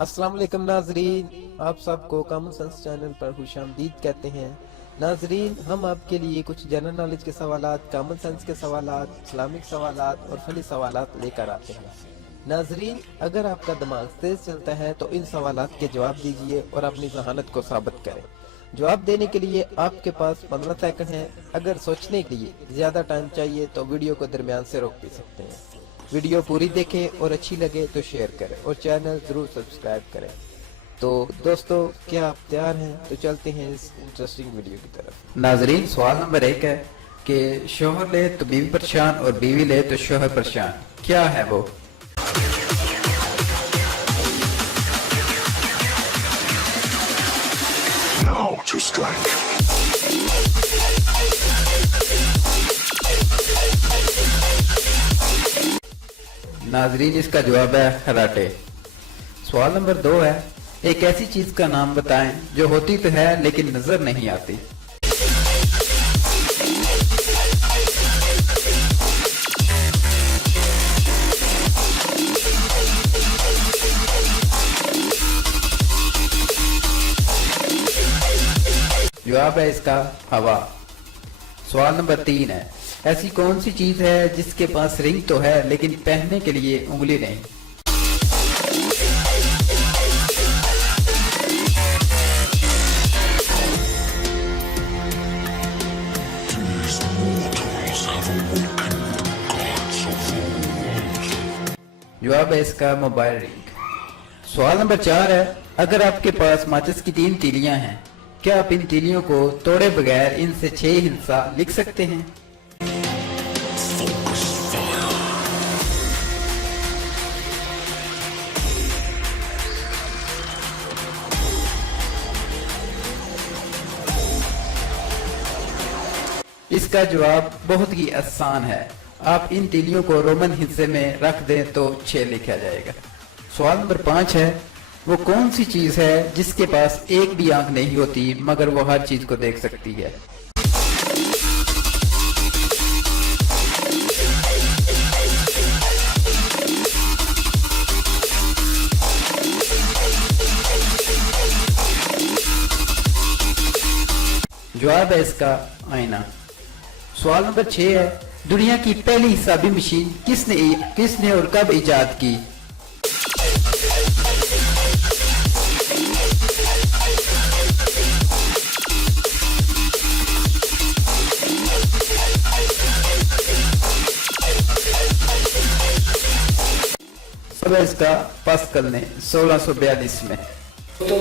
अस्सलाम वालेकुम नाजरीन, आप सबको कॉमन सेंस चैनल पर खुशामदीद कहते हैं। नाजरीन, हम आपके लिए कुछ जनरल नॉलेज के सवालात, कॉमन सेंस के सवालात, इस्लामिक सवालात और फनी सवालात लेकर आते हैं। नाजरीन, अगर आपका दिमाग तेज चलता है तो इन सवालात के जवाब दीजिए और अपनी जहानत को साबित करें। जवाब देने के लिए आपके पास 15 सेकंड हैं। अगर सोचने के लिए ज्यादा टाइम चाहिए तो वीडियो को दरमियान से रोक भी सकते हैं। वीडियो पूरी देखें और अच्छी लगे तो शेयर करें और चैनल जरूर सब्सक्राइब करें। तो दोस्तों, क्या आप तैयार हैं? तो चलते हैं इस इंटरेस्टिंग वीडियो की तरफ। नाजरीन, सवाल नंबर 1 है कि शोहर ले तो बीवी परेशान और बीवी ले तो शोहर परेशान, क्या है वो? Now to strike. नाजरीन, इसका जवाब है खराटे। सवाल नंबर 2 है, एक ऐसी चीज का नाम बताएं जो होती तो है लेकिन नजर नहीं आती। जवाब है इसका हवा। सवाल नंबर 3 है, ऐसी कौन सी चीज है जिसके पास रिंग तो है लेकिन पहनने के लिए उंगली नहीं? These mortals have awoken the gods of old. जवाब है इसका मोबाइल रिंग। सवाल नंबर 4 है, अगर आपके पास माचिस की 3 तीलियां हैं, क्या आप इन तीलियों को तोड़े बगैर इनसे 6 हिस्सा लिख सकते हैं? Focus fire. इसका जवाब बहुत ही आसान है। आप इन तीलियों को रोमन हिस्से में रख दें तो 6 लिखा जाएगा। सवाल नंबर 5 है, वो कौन सी चीज है जिसके पास एक भी आंख नहीं होती मगर वो हर चीज को देख सकती है? जवाब है इसका आईना। सवाल नंबर 6 है, दुनिया की पहली हिसाबी मशीन किसने और कब इजाद की? सब इसका पास्कल ने 1642 में। तो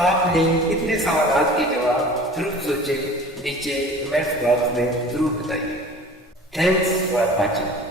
आपने इतने सवाल के जवाब जरूर सोचे, नीचे कमेंट बॉक्स में जरूर बताइए। Thanks for watching.